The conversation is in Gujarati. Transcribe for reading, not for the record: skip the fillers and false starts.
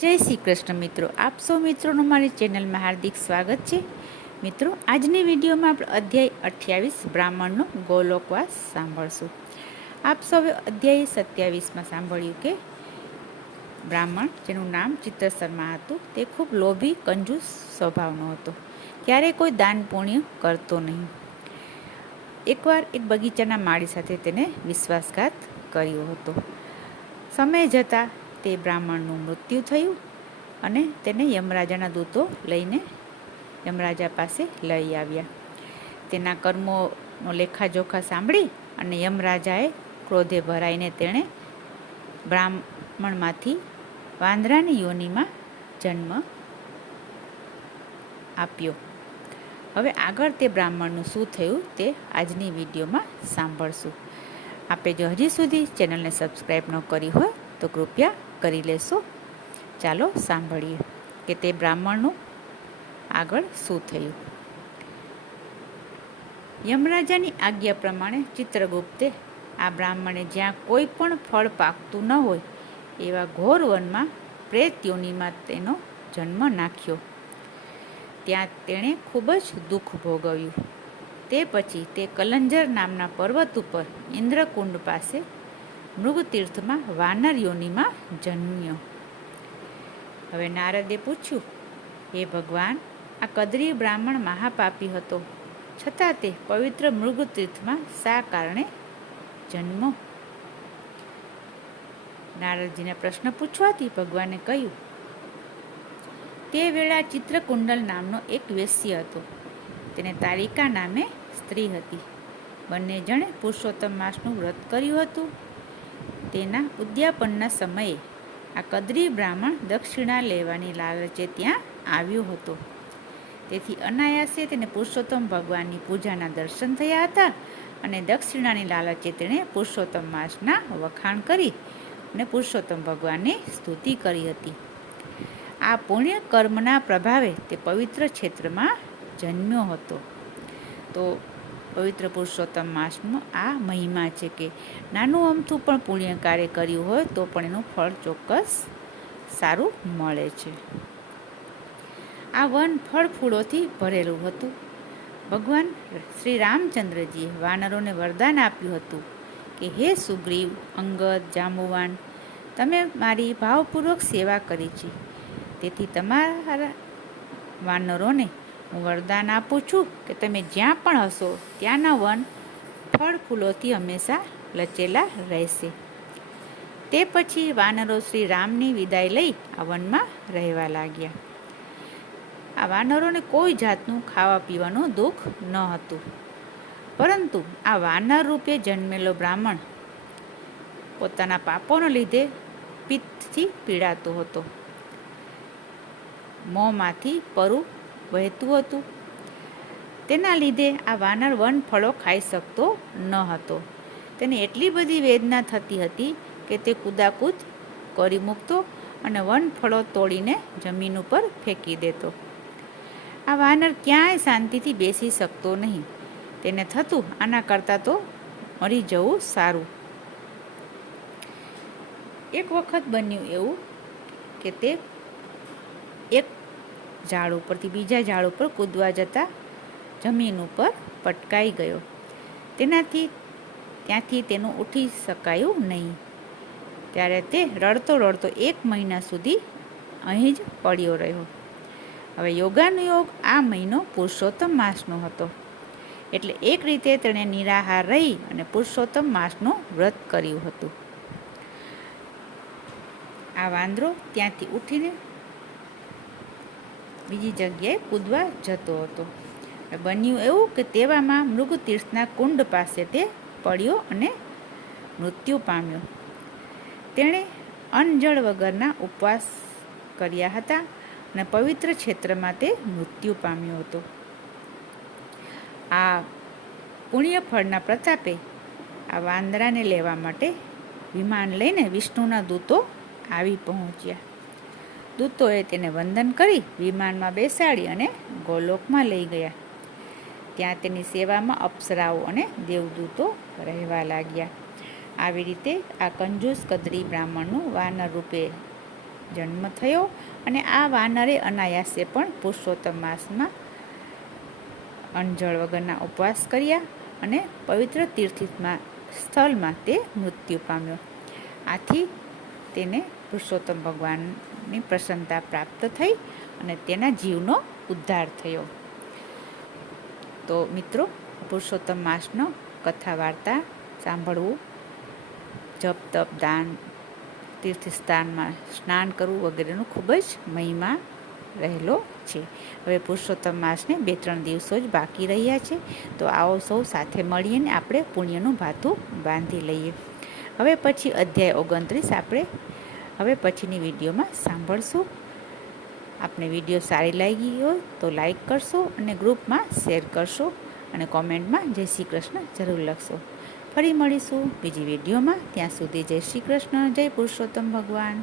જય શ્રી કૃષ્ણ મિત્રો, આપ સૌ મિત્રોનું મારી ચેનલમાં હાર્દિક સ્વાગત છે. મિત્રો, આજની વિડીયોમાં આપણે અધ્યાય 28 બ્રાહ્મણનો ગોલોકવાસ સાંભળશું. આપ સૌએ અધ્યાય 27માં સાંભળ્યું કે બ્રાહ્મણ, જેનું નામ ચિત્રસરમા હતું, તે ખૂબ લોભી કંજૂસ સ્વભાવનો હતો. ક્યારેય કોઈ દાન પુણ્ય કરતો નહીં. એકવાર એક બગીચાના માળી સાથે તેને વિશ્વાસઘાત કર્યો હતો. સમય જતાં તે બ્રાહ્મણનું મૃત્યુ થયું અને તેને યમરાજાના દૂતો લઈને યમરાજા પાસે લઈ આવ્યા. તેના કર્મોનો લેખાજોખા સાંભળી અને યમરાજાએ ક્રોધે ભરાઈને તેણે બ્રાહ્મણમાંથી વાંદરાની યોનિમાં જન્મ આપ્યો. હવે આગળ તે બ્રાહ્મણનું શું થયું તે આજની વિડીયોમાં સાંભળશું. આપણે જો હજી સુધી ચેનલને સબસ્ક્રાઈબ ન કરી હોય તો કૃપયા કરી લેશો. ચાલો સાંભળીએ કે તે બ્રાહ્મણનું આગળ શું થયું. યમરાજાની આજ્ઞા પ્રમાણે ચિત્રગુપ્તે આ બ્રાહ્મણે જ્યાં કોઈ પણ ફળ પાકતું ન હોય એવા ઘોર વનમાં પ્રેત યોનિમાં તેનો જન્મ નાખ્યો. ત્યાં તેણે ખૂબ જ દુઃખ ભોગવ્યું. તે પછી તે કલંજર નામના પર્વત ઉપર ઇન્દ્રકુંડ પાસે મૃગતીર્થમાં વાનર યોનિમાં જન્મ્યો. હવે નારદે પૂછ્યું, હે ભગવાન, આ કદરી બ્રાહ્મણ મહાપાપી હતો, છતાં તે પવિત્ર મૃગતીર્થમાં શા કારણે જન્મો? નારદજીને પ્રશ્ન પૂછવાથી ભગવાને કહ્યું, તે વેળા ચિત્રકુંડલ નામનો એક વેશ્ય હતો. તેને તારિકા નામે સ્ત્રી હતી. બંને જણે પુરુષોત્તમ માસનું વ્રત કર્યું હતું. તેના ઉદ્યાપનના સમયે આ કદરી બ્રાહ્મણ દક્ષિણા લેવાની લાલચે ત્યાં આવ્યો હતો. તેથી અનાયાસે તેને પુરુષોત્તમ ભગવાનની પૂજાના દર્શન થયા હતા અને દક્ષિણાની લાલચે તેણે પુરુષોત્તમ માસના વખાણ કરી અને પુરુષોત્તમ ભગવાનની સ્તુતિ કરી હતી. આ પુણ્ય કર્મના પ્રભાવે તે પવિત્ર ક્ષેત્રમાં જન્મ્યો હતો. તો પવિત્ર પુરુષોત્તમ માસનો આ મહિમા છે કે નાનું અમથું પણ પુણ્ય કાર્ય કર્યું હોય તો પણ એનું ફળ ચોક્કસ સારું મળે છે. આ વન ફળ ફૂલોથી ભરેલું હતું. ભગવાન શ્રી રામચંદ્રજીએ વાનરોને વરદાન આપ્યું હતું કે હે સુગ્રીવ, અંગદ, જાંબુવાન, તમે મારી ભાવપૂર્વક સેવા કરી છે. તેથી તમારા વાનરોને હું વરદાન આપું છું કે તમે જ્યાં પણ હશો ત્યાંના વન ફળ ફૂલોથી હંમેશા લચેલા રહેશે. તે પછી વાનરો શ્રી રામની વિદાય લઈ આ વનમાં રહેવા લાગ્યા. આ વાનરોને કોઈ જાતનું ખાવા પીવાનું દુઃખ ન હતું, પરંતુ આ વાનર રૂપે જન્મેલો બ્રાહ્મણ પોતાના પાપોને લીધે પિત્તથી પીડાતો હતો. મોંમાંથી પરુ વહેતું હતું. તેના લીધે આ વાનર વન ફળો ખાઈ શકતો ન હતો. તેને એટલી બધી વેદના થતી હતી કે તે કૂદાકૂદ કરી મૂકતો અને વન ફળો તોડીને જમીન ઉપર ફેંકી દેતો. આ વાનર ક્યાંય શાંતિથી બેસી શકતો નહીં. તેને થતું, આના કરતાં તો મરી જવું સારું. એક વખત બન્યું એવું કે તે એક ઝાડ ઉપરથી બીજા ઝાડ ઉપર કૂદવા જતાં જમીન ઉપર પટકાઈ ગયો. ત્યાંથી તેનું ઉઠી શકાયું નહીં. ત્યારે તે રડતો રડતો 1 મહિના સુધી અહીં જ પડ્યો રહ્યો. હવે યોગાનુયોગ આ મહિનો પુરુષોત્તમ માસનો હતો. એટલે એક રીતે તેણે નિરાહાર રહી અને પુરુષોત્તમ માસનું વ્રત કર્યું હતું. આ વાંદરો ત્યાંથી ઉઠીને બીજી જગ્યાએ કૂદવા જતો હતો. બન્યું એવું કે તેવામાં મૃગતીર્થના કુંડ પાસે તે પડ્યો અને મૃત્યુ પામ્યો. તેણે અન્ન જળ વગરના ઉપવાસ કર્યા હતા અને પવિત્ર ક્ષેત્રમાં તે મૃત્યુ પામ્યો હતો. આ પુણ્ય ફળના પ્રતાપે આ વાંદરાને લેવા માટે વિમાન લઈને વિષ્ણુના દૂતો આવી પહોંચ્યા. દૂતોએ તેને વંદન કરી વિમાનમાં બેસાડી અને ગોલોકમાં લઈ ગયા. ત્યાં તેની સેવામાં અપ્સરાઓ અને દેવદૂતો રહેવા લાગ્યા. આવી રીતે આ કંજૂસ કદરી બ્રાહ્મણનું વાનર રૂપે જન્મ થયો અને આ વાનરે અનાયાસે પણ પુરુષોત્તમ માસમાં અન્નજળ વગરના ઉપવાસ કર્યા અને પવિત્ર તીર્થમાં સ્થળમાં તે મૃત્યુ પામ્યો. આથી તેને પુરુષોત્તમ ભગવાનની પ્રસન્નતા પ્રાપ્ત થઈ અને તેના જીવનો ઉદ્ધાર થયો. તો મિત્રો, પુરુષોત્તમ માસનો કથા વાર્તા સાંભળવું, જપ તપ દાન, તીર્થસ્થાનમાં સ્નાન કરવું વગેરેનો ખૂબ જ મહિમા રહેલો છે. હવે પુરુષોત્તમ માસને 2-3 દિવસો જ બાકી રહ્યા છે, તો આવો સૌ સાથે મળીને આપણે પુણ્યનું ભાથું બાંધી લઈએ. હવે પછી અધ્યાય 29 આપણે હવે પછીની વિડીયોમાં સાંભળશું. આપને વિડીયો સારી લાગી હોય તો લાઈક કરશો અને ગ્રુપમાં શેર કરશો અને કોમેન્ટમાં જય શ્રી કૃષ્ણ જરૂર લખશો. ફરી મળીશું બીજી વિડીયોમાં. ત્યાં સુધી જય શ્રી કૃષ્ણ, જય પુરુષોત્તમ ભગવાન.